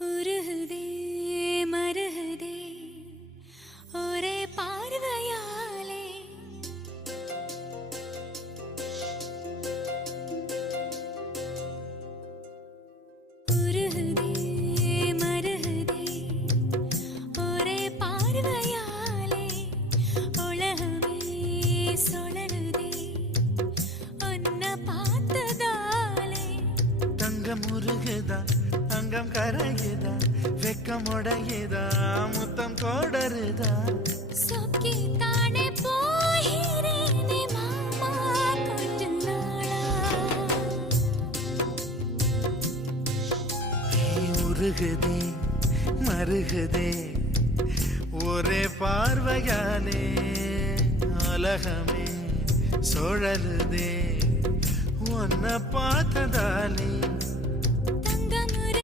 உருகுதே மருகுதே ஒரே பார்வையாலே உருகுதே மருகுதே ஒரே பார்வையாலே உலகமே சுழலுதே உன்னை பார்த்ததாலே தங்கம் உருகுதா அங்கம் கரையுதா வெக்கம் உடையுதா முத்தம் கோடருதா சொக்கி தானே போகிறேனே மாமா கொஞ்ச நாளா உருகுதே மருகுதே ஒரே பார்வையாலே உலகமே சுழலுதே உன்னை பார்த்ததாலே